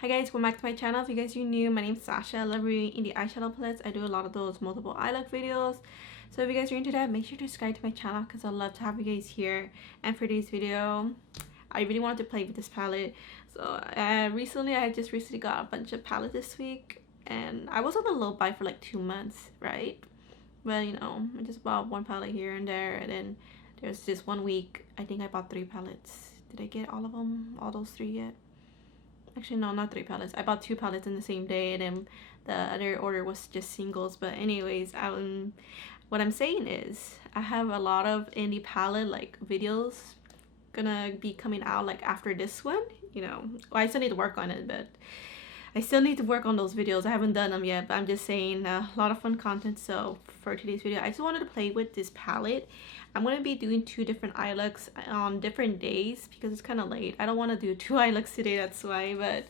Hi guys, welcome back to my channel. If you guys are new, my name is Sasha. I love reviewing indie eyeshadow palettes. I do a lot of those multiple eye look videos. So if you guys are into that, make sure to subscribe to my channel because I'd love to have you guys here. And for today's video, I really wanted to play with this palette. So recently I just got a bunch of palettes this week. And I was on the low buy for like 2 months, right? Well, you know, I just bought one palette here and there. And then there's this 1 week, I think I bought 3 palettes. Did I get all of them? All those 3 yet? Actually, no, not 3 palettes. I bought 2 palettes in the same day, and then the other order was just singles. But anyways, what I'm saying is I have a lot of indie palette like videos gonna be coming out like after this one. You know, well, I still need to work on it, but I still need to work on those videos. I haven't done them yet, but I'm just saying a lot of fun content. So for today's video, I just wanted to play with this palette. I'm going to be doing 2 different eye looks on different days because it's kind of late. I don't want to do 2 eye looks today, that's why, but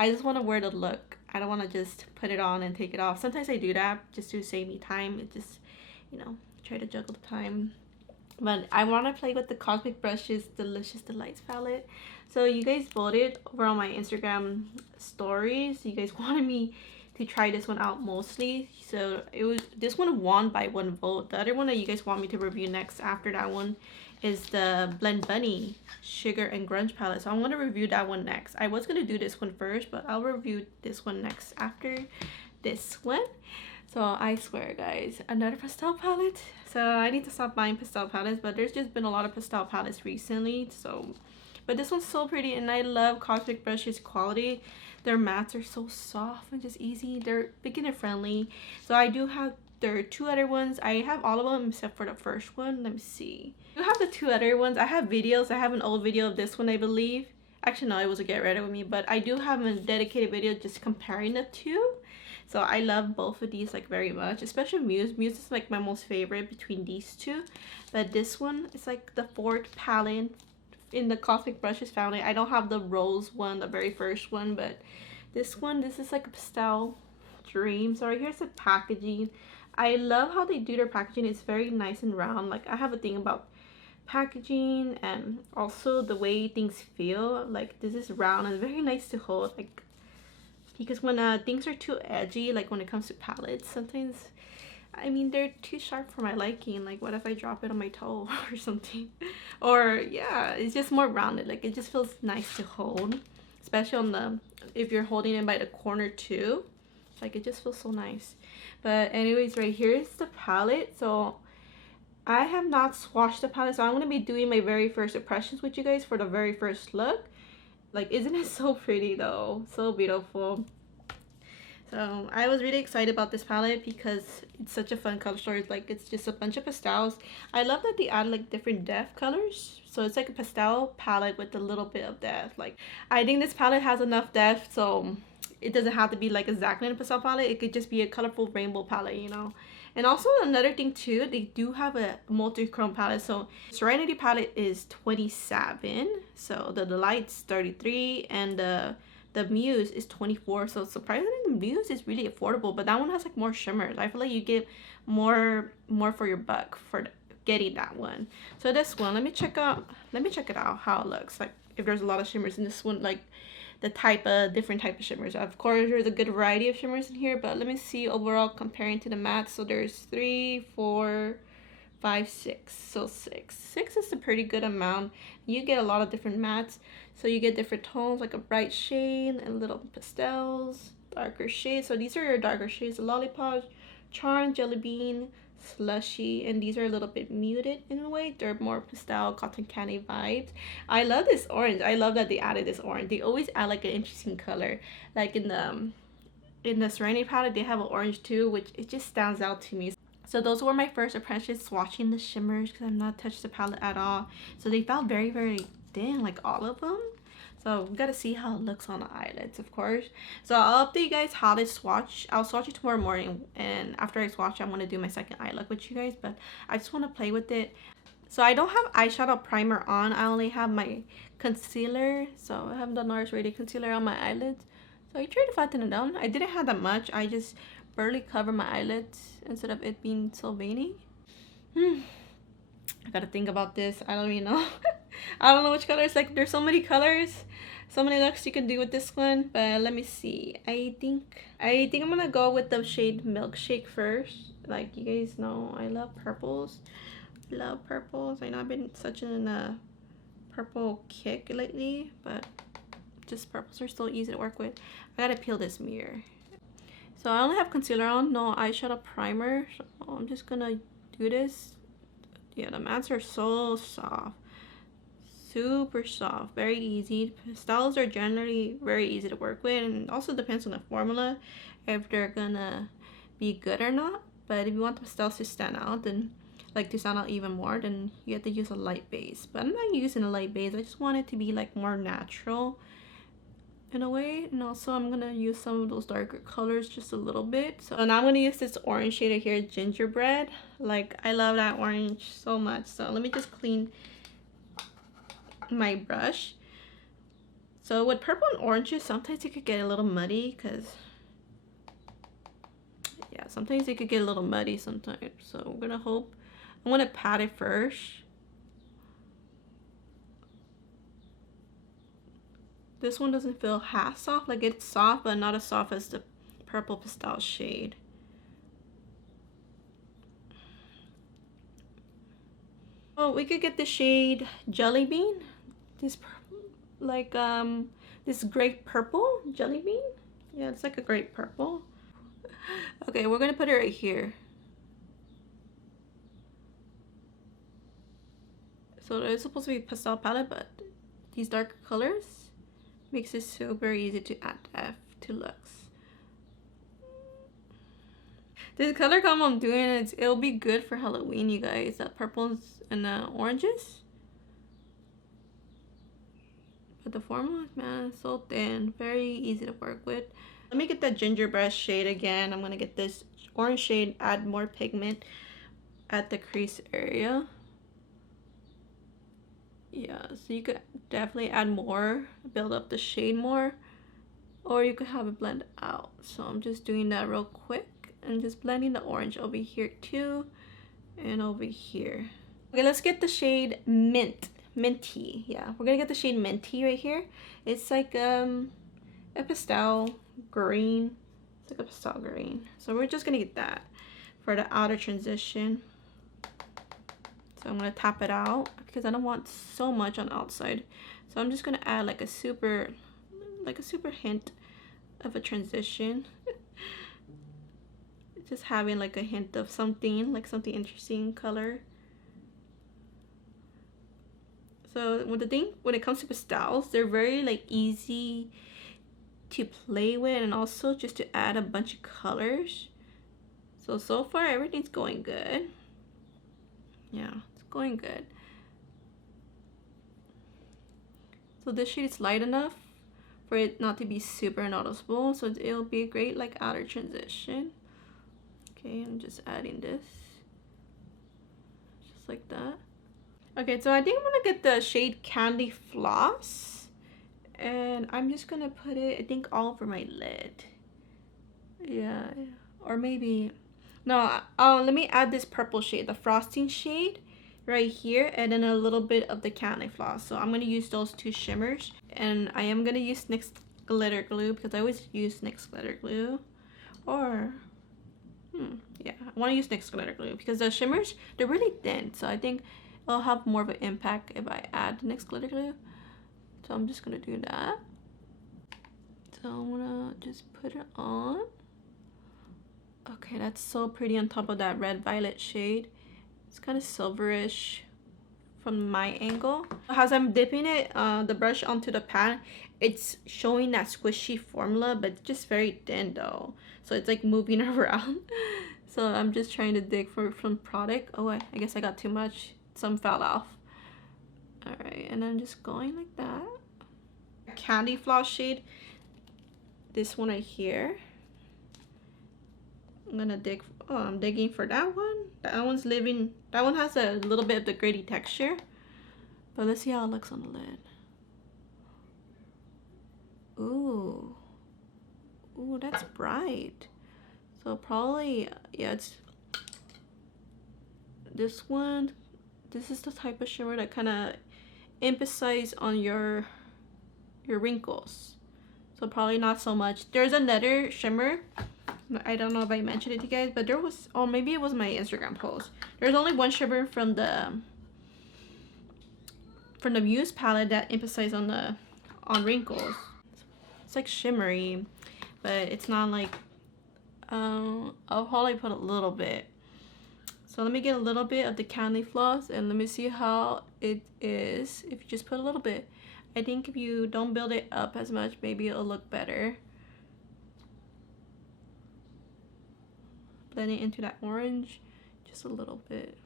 I just want to wear the look. I don't want to just put it on and take it off. Sometimes I do that just to save me time. It just, you know, try to juggle the time. But I want to play with the Cosmic Brushes Delicious Delights palette. So you guys voted over on my Instagram stories. You guys wanted me to try this one out mostly, so this one won by 1 vote. The other one that you guys want me to review next after that one is the Blend Bunny Sugar and Grunge palette, so I'm going to review that one next. I was going to do this one first, but I'll review this one next after this one. So I swear guys, another pastel palette. So I need to stop buying pastel palettes, but there's just been a lot of pastel palettes recently, so but this one's so pretty, and I love Cosmic Brushes quality. Their mats are so soft and just easy. They're beginner friendly. So I do have their 2 other ones. I have all of them except for the first one. Let me see. I do have the 2 other ones. I have videos. I have an old video of this one, I believe. Actually, no, it was a get ready with me, but I do have a dedicated video just comparing the 2. So I love both of these like very much, especially Muse. Muse is like my most favorite between these 2. But this one is like the 4th palette in the Cosmic Brushes family. I don't have the rose one, the very first one, but this is like a pastel dream. So right here's the packaging. I love how they do their packaging. It's very nice and round. Like I have a thing about packaging and also the way things feel. Like this is round and very nice to hold, like because when things are too edgy, like when it comes to palettes, sometimes I mean they're too sharp for my liking. Like what if I drop it on my toe or something? Or yeah, it's just more rounded. Like it just feels nice to hold, especially on the if you're holding it by the corner too. Like it just feels so nice. But anyways, right here is the palette. So I have not swatched the palette, so I'm going to be doing my very first impressions with you guys for the very first look. Like isn't it so pretty though? So beautiful. So I was really excited about this palette because it's such a fun color story. Like it's just a bunch of pastels. I love that they add like different depth colors. So it's like a pastel palette with a little bit of depth. Like I think this palette has enough depth, so it doesn't have to be like exactly a pastel palette. It could just be a colorful rainbow palette, you know. And also another thing too, they do have a multi-chrome palette. So Serenity palette is 27, so the Delight's 33, and the Muse is 24. So surprisingly the Muse is really affordable, but that one has like more shimmers. I feel like you get more for your buck for getting that one. So this one, let me check it out how it looks like, if there's a lot of shimmers in this one, like the different type of shimmers. Of course there's a good variety of shimmers in here, but let me see overall comparing to the matte. So there's 3, 4, 5, 6. So 6 is a pretty good amount. You get a lot of different mattes, so you get different tones, like a bright shade and little pastels, darker shades. So these are your darker shades: Lollipop, Charm, Jelly Bean, Slushy, and these are a little bit muted in a way. They're more pastel cotton candy vibes. I love this orange. I love that they added this orange. They always add like an interesting color. Like in the Serenity palette, they have an orange too, which it just stands out to me. So those were my first impressions swatching the shimmers because I've not touched the palette at all. So they felt very, very thin, like all of them. So we gotta see how it looks on the eyelids, of course. So I'll update you guys how they swatch. I'll swatch it tomorrow morning, and after I swatch, I'm gonna do my second eye look with you guys. But I just want to play with it. So I don't have eyeshadow primer on. I only have my concealer. So I have the NARS Radiant Concealer on my eyelids. So I tried to flatten it down. I didn't have that much. I just barely cover my eyelids instead of it being so veiny. I gotta think about this. I don't even know. I don't know which colors. Like there's so many colors. so many looks you can do with this one, but let me see. I think I'm gonna go with the shade Milkshake first. Like, you guys know I love purples. Love purples. I know I've been such in a purple kick lately, but just purples are so easy to work with. I gotta peel this mirror. So I only have concealer on, no eyeshadow primer. So I'm just gonna do this. Yeah, the mats are so soft. Super soft, very easy. Pastels are generally very easy to work with, and it also depends on the formula if they're gonna be good or not. But if you want the pastels to stand out, then like to stand out even more, then you have to use a light base. But I'm not using a light base, I just want it to be like more natural in a way. And also I'm gonna use some of those darker colors just a little bit. So now I'm gonna use this orange shade here, Gingerbread. Like, I love that orange so much. So let me just clean my brush. So with purple and oranges, sometimes it could get a little muddy, because yeah, sometimes it could get a little muddy sometimes. So I'm gonna pat it first. This one doesn't feel half soft, like it's soft but not as soft as the purple pastel shade. Oh, we could get the shade Jelly Bean. This like this grape purple Jelly Bean. Yeah, it's like a grape purple. Okay, we're gonna put it right here. So it's supposed to be a pastel palette, but these darker colors makes it so very easy to add depth to looks. This color combo I'm doing, it'll be good for Halloween, you guys. The purples and the oranges. But the formula, man, is so thin. Very easy to work with. Let me get that gingerbread shade again. I'm gonna get this orange shade, add more pigment at the crease area. Yeah, so you could definitely add more, build up the shade more, or you could have it blend out. So I'm just doing that real quick and just blending the orange over here too and over here. Okay, let's get the shade Minty. Yeah, we're gonna get the shade Minty right here. It's like a pastel green. It's like a pastel green. So we're just gonna get that for the outer transition. So I'm gonna tap it out because I don't want so much on the outside. So I'm just gonna add like a super hint of a transition. Just having like a hint of something, like something interesting color. So with the thing, when it comes to pastels, they're very like easy to play with, and also just to add a bunch of colors. So far everything's going good. Yeah, it's going good. So this shade is light enough for it not to be super noticeable, so it'll be a great like outer transition. Okay, I'm just adding this just like that. Okay, so I think I'm gonna get the shade Candy Floss, and I'm just gonna put it, I think, all over my lid. Yeah, or maybe no. Let me add this purple shade, the frosting shade, right here, and then a little bit of the Candy Floss. So I'm gonna use those two shimmers, and I am gonna use NYX glitter glue because I always use NYX glitter glue, or yeah, I want to use NYX glitter glue because the shimmers, they're really thin, so I think it'll have more of an impact if I add NYX glitter glue. So I'm just gonna do that. So I'm gonna just put it on. Okay, that's so pretty on top of that red violet shade. It's kind of silverish from my angle. As I'm dipping it, the brush onto the pan, it's showing that squishy formula, but just very thin though. So it's like moving around. So I'm just trying to dig for some product. Oh, I guess I got too much. Some fell off. Alright, and I'm just going like that. Candy Floss shade. This one right here. I'm gonna dig. Oh, I'm digging for that one. That one's living. That one has a little bit of the gritty texture. But let's see how it looks on the lid. Ooh. Ooh, that's bright. So probably, yeah, it's this one. This is the type of shimmer that kind of emphasize on your your wrinkles. So probably not so much. There's another shimmer. I don't know if I mentioned it to you guys, but there was, or maybe it was my Instagram post. There's only one shimmer from the Muse palette that emphasizes on wrinkles. It's like shimmery, but it's not like, I'll probably put a little bit. So let me get a little bit of the Candy Floss and let me see how it is if you just put a little bit. I think if you don't build it up as much, maybe it'll look better. Blend it into that orange, just a little bit.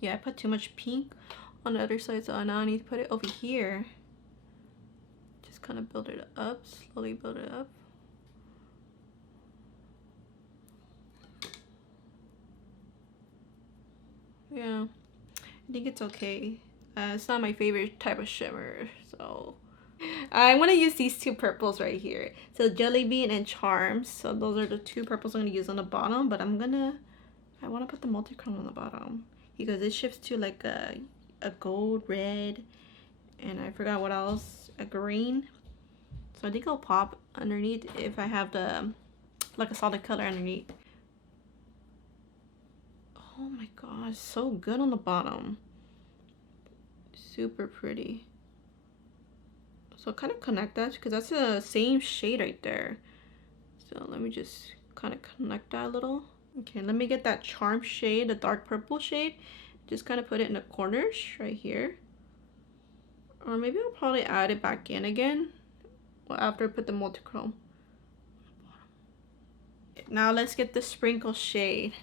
Yeah, I put too much pink on the other side, so now I need to put it over here. Just kind of build it up, slowly build it up. Yeah, I think it's okay. It's not my favorite type of shimmer, so I'm gonna use these two purples right here. So Jelly Bean and Charms. So those are the two purples I'm gonna use on the bottom, but I wanna put the multichrome on the bottom because it shifts to like a gold, red, and I forgot what else, a green. So I think it'll pop underneath if I have the like a solid color underneath. Oh my gosh, so good on the bottom. Super pretty. So kind of connect that because that's the same shade right there. So let me just kind of connect that a little. Okay, let me get that Charm shade, the dark purple shade. Just kind of put it in the corners right here. Or maybe I'll probably add it back in again after I put the multichrome. Now let's get the sprinkle shade.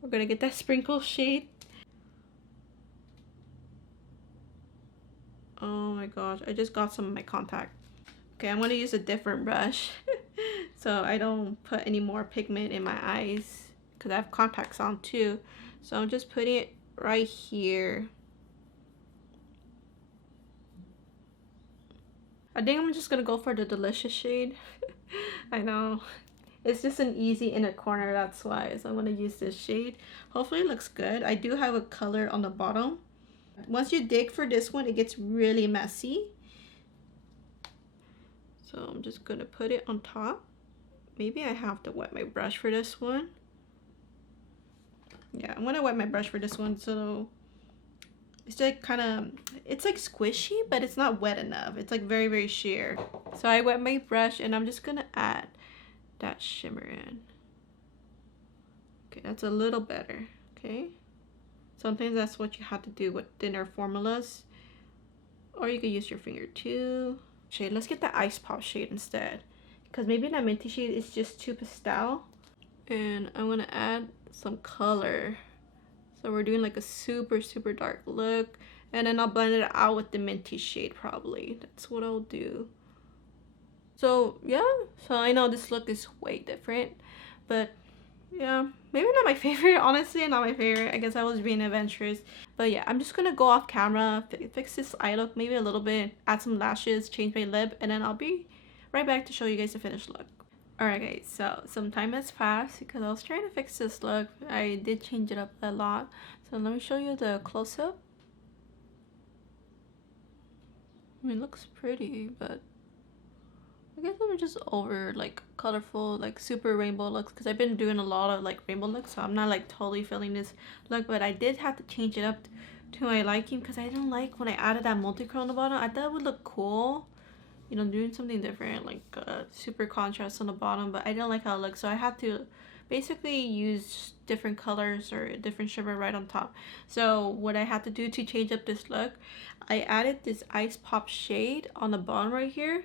We're gonna get that sprinkle shade. Oh my gosh, I just got some of my contact. Okay, I'm gonna use a different brush so I don't put any more pigment in my eyes because I have contacts on too. So I'm just putting it right here. I think I'm just gonna go for the Delicious shade. I know. It's just an easy inner corner, that's why. So I'm gonna use this shade. Hopefully it looks good. I do have a color on the bottom. Once you dig for this one, it gets really messy. So I'm just gonna put it on top. Maybe I have to wet my brush for this one. Yeah, I'm gonna wet my brush for this one so it's like it's like squishy, but it's not wet enough. It's like very, very sheer. So I wet my brush and I'm just gonna add that shimmer in. Okay, that's a little better. Okay, sometimes that's what you have to do with thinner formulas, or you can use your finger too. Shade, let's get the Ice Pop shade instead because maybe that minty shade is just too pastel. And I'm gonna add some color, so we're doing like a super, super dark look, and then I'll blend it out with the minty shade. Probably that's what I'll do. So yeah, so I know this look is way different, but yeah, maybe not my favorite. Honestly, not my favorite. I guess I was being adventurous, but yeah, I'm just gonna go off camera, fix this eye look maybe a little bit, add some lashes, change my lip, and then I'll be right back to show you guys the finished look. Alright guys, so some time has passed because I was trying to fix this look. I did change it up a lot, so let me show you the close-up. I mean, it looks pretty, but I guess I'm just over like colorful, like super rainbow looks because I've been doing a lot of like rainbow looks, so I'm not like totally feeling this look, but I did have to change it up to my liking because I didn't like when I added that multichrome on the bottom. I thought it would look cool, you know, doing something different, like super contrast on the bottom, but I didn't like how it looked, so I had to basically use different colors or a different shimmer right on top. So what I had to do to change up this look, I added this Ice Pop shade on the bottom right here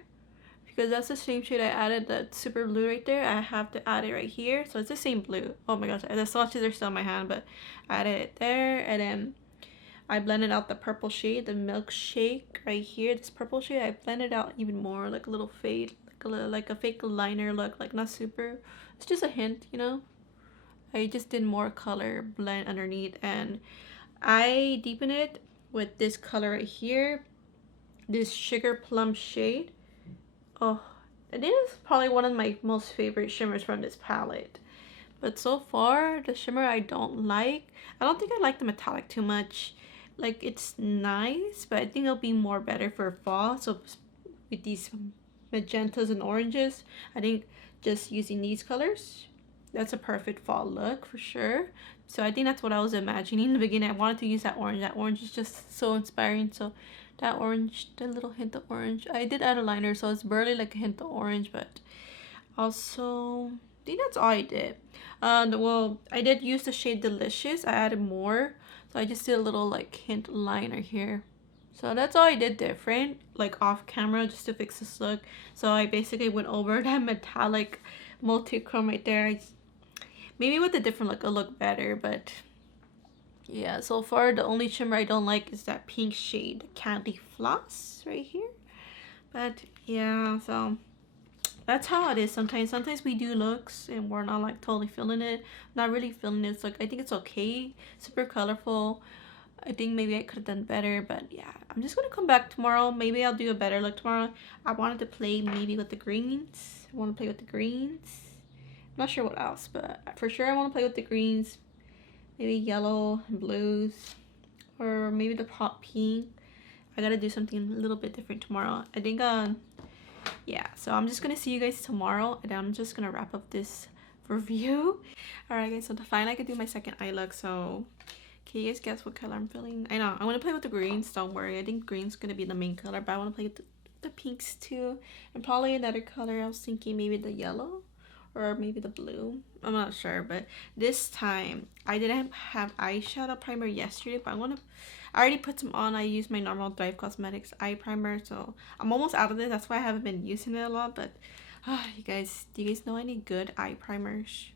because that's the same shade I added, that super blue right there. I have to add it right here, so it's the same blue. Oh my gosh, the swatches are still in my hand, but I added it there, and then I blended out the purple shade, the Milkshake right here, this purple shade. I blended out even more, like a little fade, like a fake liner look, like not super. It's just a hint, you know. I just did more color blend underneath, and I deepened it with this color right here, this Sugar Plum shade. Oh, it is probably one of my most favorite shimmers from this palette. But so far, the shimmer I don't like. I don't think I like the metallic too much. like it's nice, but I think it'll be more better for fall. So with these magentas and oranges, I think just using these colors, that's a perfect fall look for sure. So I think that's what I was imagining in the beginning. I wanted to use that orange. That orange is just so inspiring. So that orange, the little hint of orange. I did add a liner, so it's barely like a hint of orange, but also I think that's all I did. Well, I did use the shade Delicious. I added more. So I just did a little like hint liner here. So that's all I did different, like off camera, just to fix this look. So I basically went over that metallic multi-chrome right there. Maybe with a different look, it'll look better, but yeah, so far the only shimmer I don't like is that pink shade, Candy Floss, right here. But yeah, so that's how it is sometimes. Sometimes we do looks and we're not like totally feeling it. Not really feeling it. It's like, I think it's okay. Super colorful. I think maybe I could have done better, but yeah, I'm just gonna come back tomorrow. Maybe I'll do a better look tomorrow. I wanted to play maybe with the greens. I want to play with the greens. I'm not sure what else, but for sure I want to play with the greens. Maybe yellow and blues, or maybe the pop pink. I gotta do something a little bit different tomorrow. I think yeah, so I'm just gonna see you guys tomorrow, and I'm just gonna wrap up this review. All right guys, so to finally I could do my second eye look. So can you guys guess what color I'm feeling? I know I want to play with the greens, don't worry. I think green's gonna be the main color, but I want to play with the pinks too, and probably another color. I was thinking maybe the yellow or maybe the blue. I'm not sure, but this time I didn't have eyeshadow primer yesterday, but I already put some on. I used my normal Thrive Cosmetics eye primer, so I'm almost out of it. That's why I haven't been using it a lot. But you guys, do you guys know any good eye primers?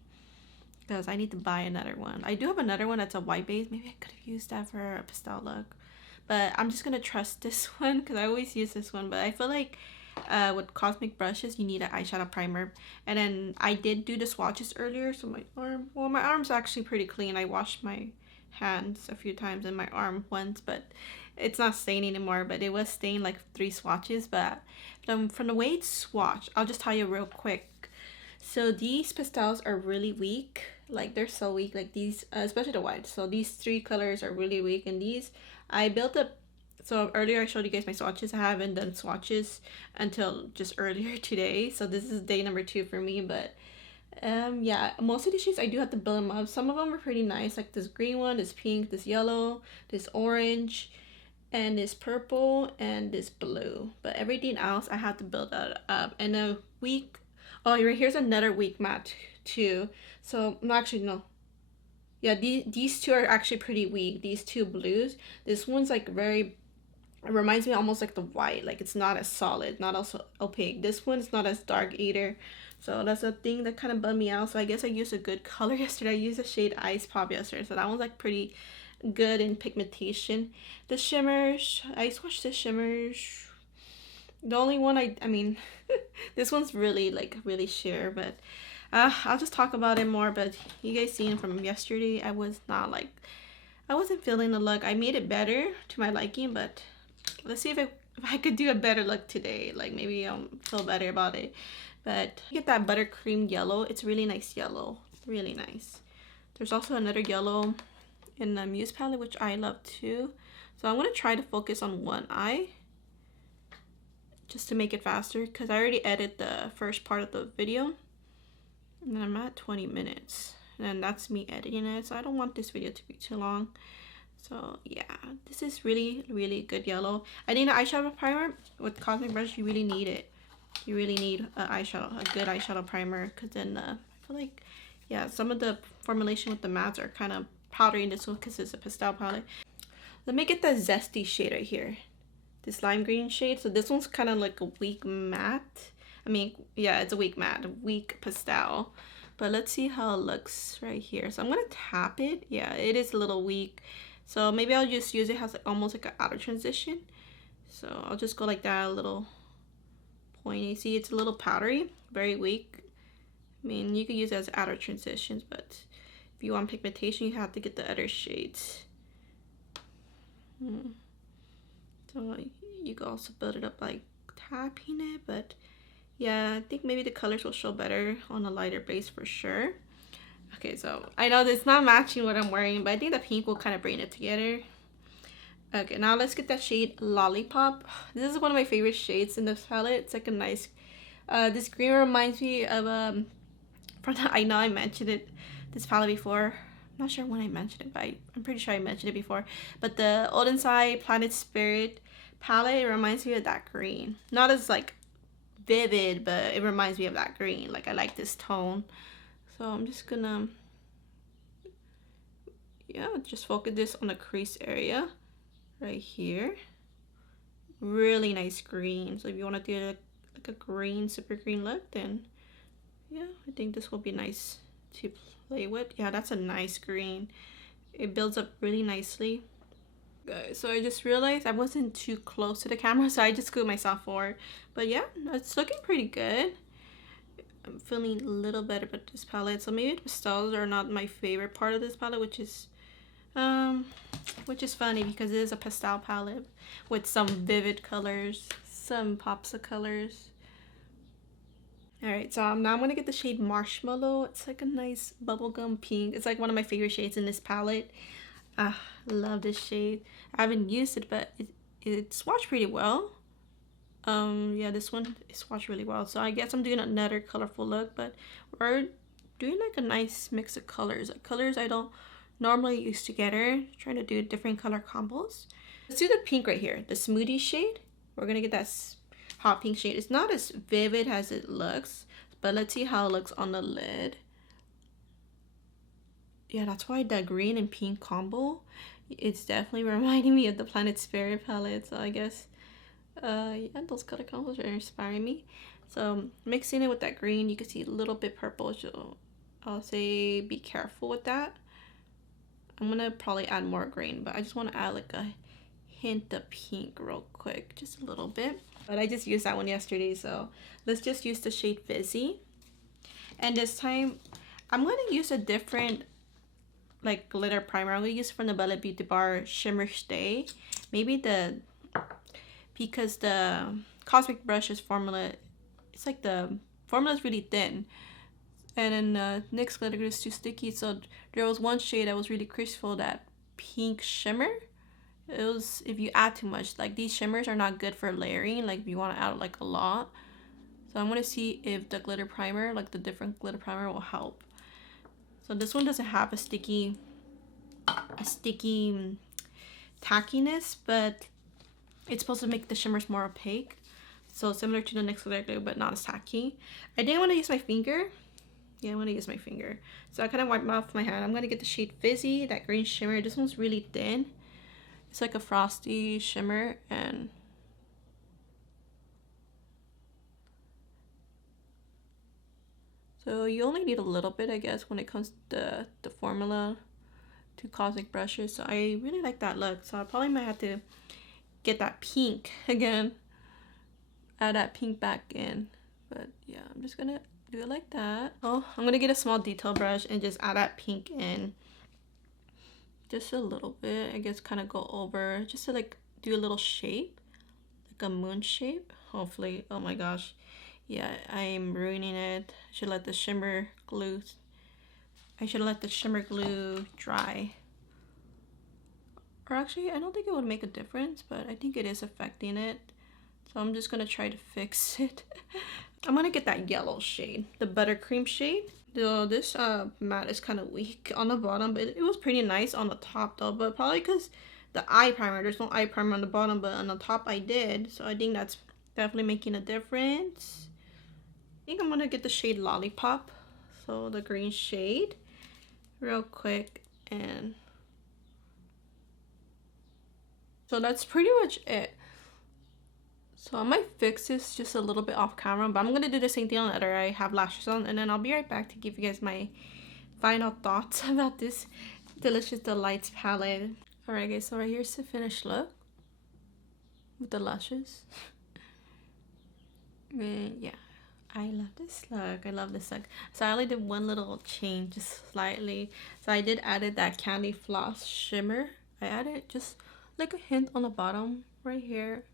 Because I need to buy another one. I do have another one that's a white base. Maybe I could have used that for a pastel look, but I'm just gonna trust this one because I always use this one. But I feel like with cosmic brushes you need an eyeshadow primer. And then I did do the swatches earlier, so my arm's actually pretty clean. I washed my hands a few times and my arm once, but it's not staining anymore, but it was stained like 3 swatches. But from the way it's swatched, I'll just tell you real quick. So these pastels are really weak, like they're so weak, like these especially the white. So these 3 colors are really weak, and these I built up. So earlier I showed you guys my swatches. I haven't done swatches until just earlier today. So this is day number 2 for me. But yeah, most of these shades I do have to build them up. Some of them are pretty nice, like this green one, this pink, this yellow, this orange, and this purple, and this blue. But everything else I have to build that up. And a weak, oh, here's another weak matte too. So no, actually no. Yeah, these 2 are actually pretty weak. These 2 blues. This one's like very, it reminds me almost like the white, like it's not as solid, not also opaque. This one's not as dark either, so that's a thing that kind of bummed me out. So I guess I used a good color yesterday. I used the shade Ice Pop yesterday, so that one's like pretty good in pigmentation. The shimmers, I swatched the shimmers. The only one I mean this one's really like really sheer, but I'll just talk about it more. But you guys seen from yesterday, I wasn't feeling the look. I made it better to my liking, but let's see if I could do a better look today. Like maybe I'll feel better about it. But you get that buttercream yellow. It's really nice yellow. Really nice. There's also another yellow in the Muse palette, which I love too. So I'm going to try to focus on one eye just to make it faster, because I already edited the first part of the video. And then I'm at 20 minutes. And that's me editing it. So I don't want this video to be too long. So yeah, this is really, really good yellow. I think an eyeshadow primer with cosmic brush, you really need it. You really need a good eyeshadow primer, because then I feel like, yeah, some of the formulation with the mattes are kind of powdery in this one because it's a pastel palette. Let me get the zesty shade right here. This lime green shade. So this one's kind of like a weak matte. I mean, yeah, it's a weak matte, a weak pastel. But let's see how it looks right here. So I'm going to tap it. Yeah, it is a little weak. So maybe I'll just use it as like, almost like an outer transition. So I'll just go like that, a little pointy. See, it's a little powdery, very weak. I mean, you could use it as outer transitions, but if you want pigmentation, you have to get the other shades. So you can also build it up like tapping it, but yeah, I think maybe the colors will show better on a lighter base for sure. Okay, so I know it's not matching what I'm wearing, but I think the pink will kind of bring it together. Okay, now let's get that shade Lollipop. This is one of my favorite shades in this palette. It's like a nice, this green reminds me of, from the, I know I mentioned it, this palette before. I'm not sure when I mentioned it, but I'm pretty sure I mentioned it before. But the Old Inside Planet Spirit palette, it reminds me of that green. Not as like vivid, but it reminds me of that green. Like I like this tone. So I'm just gonna, yeah, just focus this on the crease area right here. Really nice green. So if you want to do like a green, super green look, then yeah, I think this will be nice to play with. Yeah, that's a nice green. It builds up really nicely. Guys, so I just realized I wasn't too close to the camera, so I just scooted myself forward. But yeah, it's looking pretty good. I'm feeling a little better about this palette. So maybe the pastels are not my favorite part of this palette, which is funny because it is a pastel palette with some vivid colors, some pops of colors. Alright, so now I'm gonna get the shade Marshmallow. It's like a nice bubblegum pink. It's like one of my favorite shades in this palette. I love this shade. I haven't used it, but it swatched pretty well. Yeah, this one is swatched really well. So I guess I'm doing another colorful look, but we're doing like a nice mix of colors. Like colors I don't normally use together. Trying to do different color combos. Let's do the pink right here, the smoothie shade. We're gonna get that hot pink shade. It's not as vivid as it looks, but let's see how it looks on the lid. Yeah, that's why the green and pink combo, it's definitely reminding me of the Planet Spirit palette. So I guess yeah, those color combos are inspiring me. So mixing it with that green, you can see a little bit purple, so I'll say be careful with that. I'm gonna probably add more green, but I just want to add like a hint of pink real quick, just a little bit. But I just used that one yesterday, so let's just use the shade Fizzy. And this time I'm going to use a different like glitter primer. I'm going to use from the Bella Beauty Bar Shimmer Stay. Maybe because the Cosmic Brushes formula, it's like the formula is really thin. And then NYX glitter glue is too sticky, so there was one shade that was really crispy, that pink shimmer. It was, if you add too much, like these shimmers are not good for layering, like if you want to add like a lot. So I'm going to see if the glitter primer, like the different glitter primer, will help. So this one doesn't have a sticky tackiness, but it's supposed to make the shimmers more opaque. So similar to the NYX glitter glue, but not as tacky. I didn't want to use my finger. Yeah, I want to use my finger. So I kind of wiped off my hand. I'm going to get the shade Fizzy, that green shimmer. This one's really thin. It's like a frosty shimmer, and so you only need a little bit, I guess, when it comes to the formula to Cosmic Brushes. So I really like that look. So I probably might have to get that pink again. Add that pink back in. But yeah, I'm just gonna do it like that. Oh, I'm gonna get a small detail brush and just add that pink in. Just a little bit, I guess, kind of go over, just to like do a little shape, like a moon shape, hopefully. Oh my gosh, yeah, I'm ruining it. I should let the shimmer glue dry. Or actually, I don't think it would make a difference, but I think it is affecting it. So I'm just gonna try to fix it. I'm gonna get that yellow shade, the buttercream shade. Though this matte is kind of weak on the bottom, but it was pretty nice on the top though. But probably because the eye primer, there's no eye primer on the bottom, but on the top I did. So I think that's definitely making a difference. I think I'm gonna get the shade Lollipop, so the green shade, real quick. And so that's pretty much it. So I might fix this just a little bit off camera, but I'm going to do the same thing on the other eye. I have lashes on, and then I'll be right back to give you guys my final thoughts about this Delicious Delights palette. Alright guys, so right here's the finished look with the lashes. And yeah, I love this look. I love this look. So I only did one little change, just slightly. So I did added that Candy Floss shimmer. I added just like a hint on the bottom right here.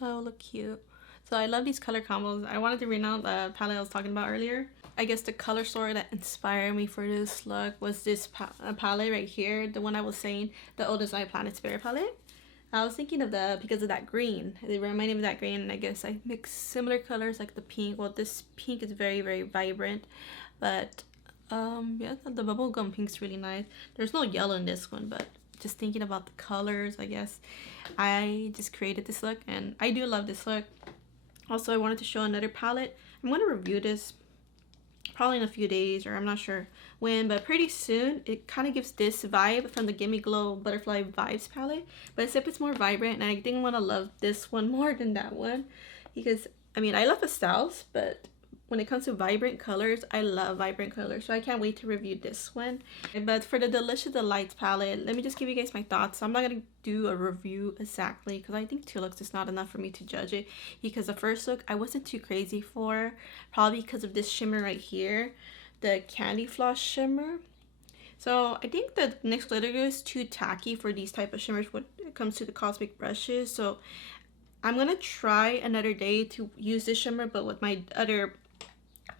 That will look cute. So I love these color combos. I wanted to bring out the palette I was talking about earlier. I guess the color story that inspired me for this look was this palette right here, the one I was saying, the Old Inside Planet Spirit palette. I was thinking of the, because of that green. They remind me of that green, and I guess I mix similar colors like the pink. Well, this pink is very, very vibrant, but yeah, the bubblegum pink's really nice. There's no yellow in this one, but just thinking about the colors, I guess I just created this look, and I do love this look. Also, I wanted to show another palette. I'm going to review this probably in a few days, or I'm not sure when, but pretty soon. It kind of gives this vibe from the Gimme Glow Butterfly Vibes palette, but except it's more vibrant, and I think I'm gonna love this one more than that one, because I mean, I love pastels, but when it comes to vibrant colors, I love vibrant colors, so I can't wait to review this one. But for the Delicious Delights palette, let me just give you guys my thoughts. I'm not gonna do a review exactly, because I think 2 looks is not enough for me to judge it, because the first look I wasn't too crazy for, probably because of this shimmer right here, the Candy Floss shimmer. So I think the NYX glitter glue is too tacky for these type of shimmers when it comes to the cosmic brushes, so I'm gonna try another day to use this shimmer, but with my other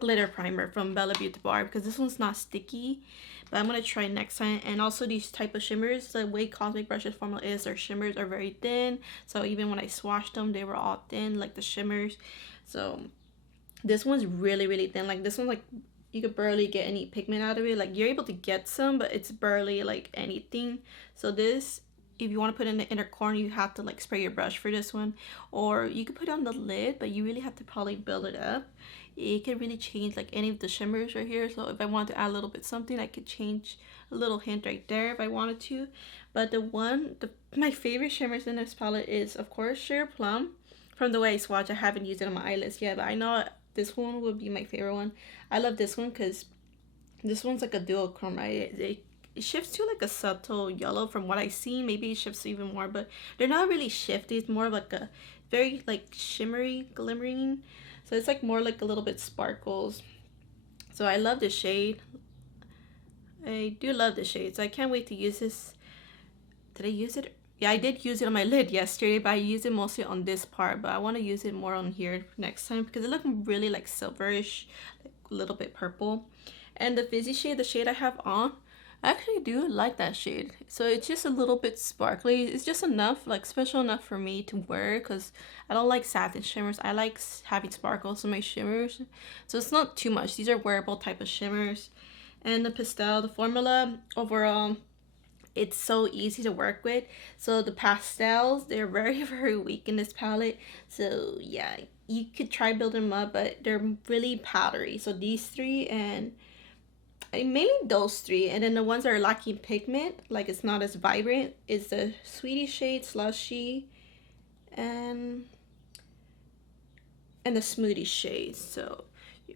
glitter primer from Bella Beauty Bar, because this one's not sticky, but I'm gonna try next time. And also these type of shimmers, the way Cosmic Brushes formula is, their shimmers are very thin, so even when I swatched them, they were all thin like the shimmers. So this one's really, really thin. Like this one, like you could barely get any pigment out of it. Like you're able to get some, but it's barely like anything. So this, if you want to put in the inner corner, you have to like spray your brush for this one, or you could put it on the lid, but you really have to probably build it up. It can really change like any of the shimmers right here, so if I want to add a little bit something, I could change a little hint right there if I wanted to. But my favorite shimmers in this palette is of course Sheer Plum. From the way I swatch, I haven't used it on my eyelids yet, but I know this one would be my favorite one. I love this one because this one's like a duochrome, right? It shifts to like a subtle yellow from what I see. Maybe it shifts even more, but they're not really shifty. It's more of like a very like shimmery, glimmering. So it's like more like a little bit sparkles. So I love this shade. I do love this shade. So I can't wait to use this. Did I use it? Yeah, I did use it on my lid yesterday, but I used it mostly on this part. But I want to use it more on here next time because it looks really like silverish, like a little bit purple. And the fizzy shade, the shade I have on, I actually do like that shade. So it's just a little bit sparkly. It's just enough, like special enough for me to wear, because I don't like satin shimmers. I like having sparkles in my shimmers. So it's not too much. These are wearable type of shimmers. And the Pastel, the formula overall, it's so easy to work with. So the pastels, they're very, very weak in this palette. So yeah, you could try building them up, but they're really powdery. So these 3 and mainly those 3, and then the ones that are lacking pigment, like it's not as vibrant, is the Sweetie shade, Slushy, and the Smoothie shade. So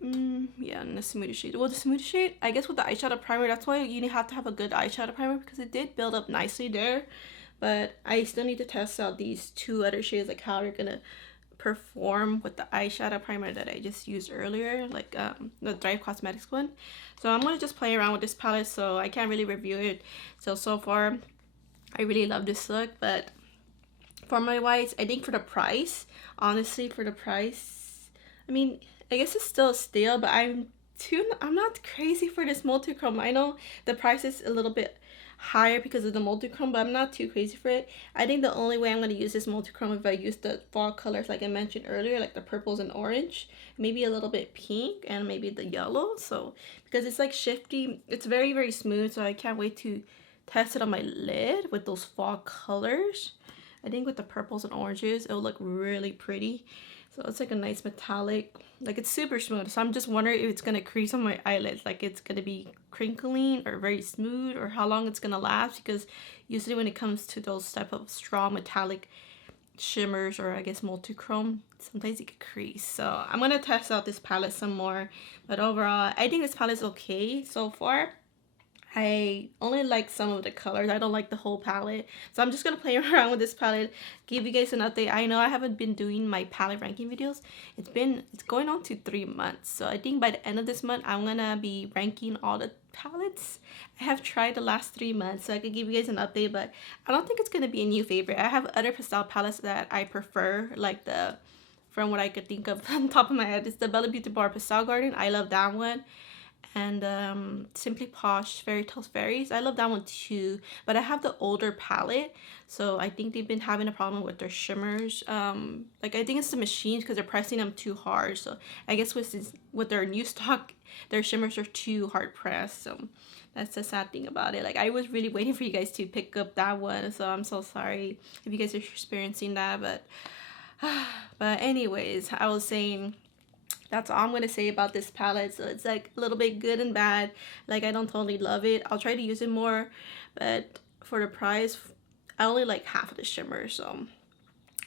yeah, and the Smoothie shade. Well, the Smoothie shade, I guess with the eyeshadow primer, that's why you have to have a good eyeshadow primer, because it did build up nicely there. But I still need to test out these 2 other shades, like how they're gonna perform with the eyeshadow primer that I just used earlier, like the Thrive Cosmetics one. So I'm gonna just play around with this palette, so I can't really review it. So far I really love this look, but formula wise, I think for the price, honestly, for the price, I mean, I guess it's still a steal, but I'm not crazy for this multi-chrome. I know the price is a little bit higher because of the multi-chrome, but I'm not too crazy for it. I think the only way I'm going to use this multi-chrome if I use the fall colors like I mentioned earlier, like the purples and orange, maybe a little bit pink, and maybe the yellow. So because it's like shifty, it's very, very smooth, so I can't wait to test it on my lid with those fall colors. I think with the purples and oranges, it'll look really pretty. So it's like a nice metallic, like it's super smooth. So I'm just wondering if it's going to crease on my eyelids, like it's going to be crinkling or very smooth, or how long it's going to last, because usually when it comes to those type of strong metallic shimmers, or I guess multi-chrome, sometimes it can crease. So I'm going to test out this palette some more, but overall I think this palette is okay so far. I only like some of the colors. I don't like the whole palette. So I'm just going to play around with this palette, give you guys an update. I know I haven't been doing my palette ranking videos. It's going on to 3 months. So I think by the end of this month, I'm going to be ranking all the palettes I have tried the last 3 months. So I could give you guys an update, but I don't think it's going to be a new favorite. I have other pastel palettes that I prefer, like from what I could think of on top of my head, it's the Bella Beauty Bar Pastel Garden. I love that one. and Simply Posh Fairy Tales Fairies. I love that one too, but I have the older palette, so I think they've been having a problem with their shimmers. Like I think it's the machines because they're pressing them too hard. So I guess with their new stock, their shimmers are too hard pressed. So that's the sad thing about it. Like I was really waiting for you guys to pick up that one, so I'm so sorry if you guys are experiencing that. But anyways, I was saying, that's all I'm gonna say about this palette. So it's like a little bit good and bad. Like I don't totally love it. I'll try to use it more, but for the price, I only like half of the shimmer, so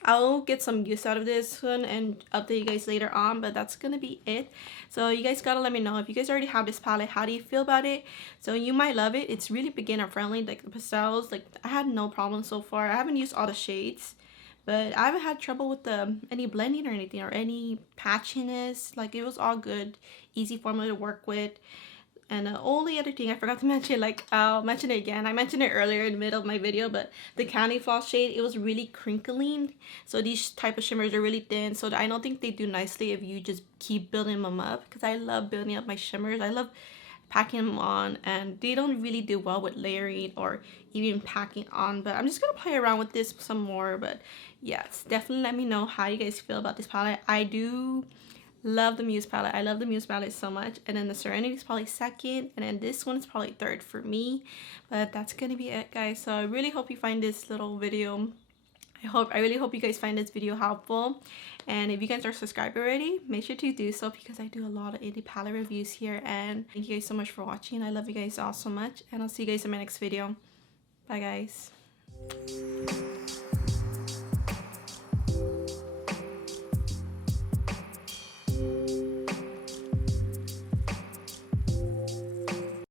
I'll get some use out of this one and update you guys later on. But that's gonna be it. So you guys gotta let me know if you guys already have this palette, how do you feel about it? So you might love it. It's really beginner friendly. Like the pastels, like I had no problem so far. I haven't used all the shades, but I haven't had trouble with any blending or anything, or any patchiness. Like it was all good, easy formula to work with. And the only other thing I forgot to mention, like I'll mention it again, I mentioned it earlier in the middle of my video, but the Candy Floss shade, it was really crinkling. So these type of shimmers are really thin, so I don't think they do nicely if you just keep building them up, because I love building up my shimmers. I love packing them on, and they don't really do well with layering or even packing on. But I'm just gonna play around with this some more. But yes, definitely let me know how you guys feel about this palette. I do love the Muse palette. I love the Muse palette so much. And then the Serenity is probably second, and then this one is probably third for me. But that's gonna be it, guys. So I really hope you find this little video, I really hope you guys find this video helpful. And if you guys are subscribed already, make sure to do so, because I do a lot of indie palette reviews here. And thank you guys so much for watching. I love you guys all so much, and I'll see you guys in my next video. Bye, guys.